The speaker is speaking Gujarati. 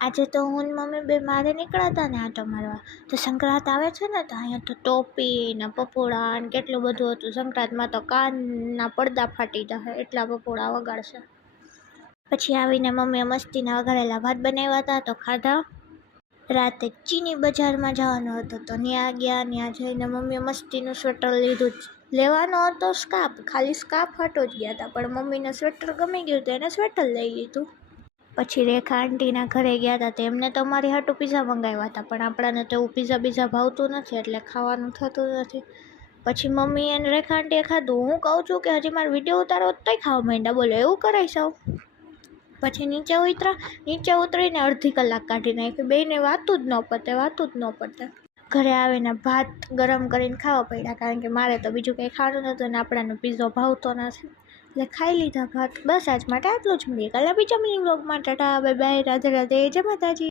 આજે તો હું ને મમ્મી બે મારે નીકળ્યા હતા ને આટો મારવા. તો સંક્રાંત આવે છે ને, તો અહીંયા તો ટોપી ને પપોડા ને કેટલું બધું હતું. સંક્રાંતમાં તો કાનના પડદા ફાટી જશે એટલા પપોડા વગાડશે. પછી આવીને મમ્મીએ મસ્તીના વઘારેલા ભાત બનાવ્યા હતા તો ખાધા. રાતે ચીની બજારમાં જવાનો હતો તો ત્યાં ગયા. ત્યાં જઈને મમ્મીએ મસ્તીનું સ્વેટર લીધું. લેવાનો હતો સ્કાર્ફ, ખાલી સ્કાર્ફ હટો જ ગયા હતા, પણ મમ્મીને સ્વેટર ગમી ગયું તો એને સ્વેટર લઈ લીધું. પછી રેખા આંટીના ઘરે ગયા હતા, તેમને તો અમારી હાટું પીઝા મંગાવ્યા હતા, પણ આપણાને તો એવું પીઝા ભાવતું નથી એટલે ખાવાનું થતું નથી. પછી મમ્મી અને રેખા આંટીએ ખાધું. હું કહું છું કે હજી મારો વિડીયો ઉતારો તોય ખાવા માંડ્યા, બોલો એવું કરાય સાવ. પછી નીચે ઉતરીને અડધી કલાક કાઢી નાખી. બેયને વાતું જ ન પતે. ઘરે આવીને ભાત ગરમ કરીને ખાવા પડ્યા, કારણ કે મારે તો બીજું કંઈ ખાવાનું નહોતું ને આપણાને પીઝો ભાવતો નથી એટલે ખાઈ લીધા ભાત. બસ આજ માટે આટલું જ. મળીએ કાલે બીજા મિની વ્લોગમાં. ટાટા બાય બાય, રાધે રાધે, જય માતાજી.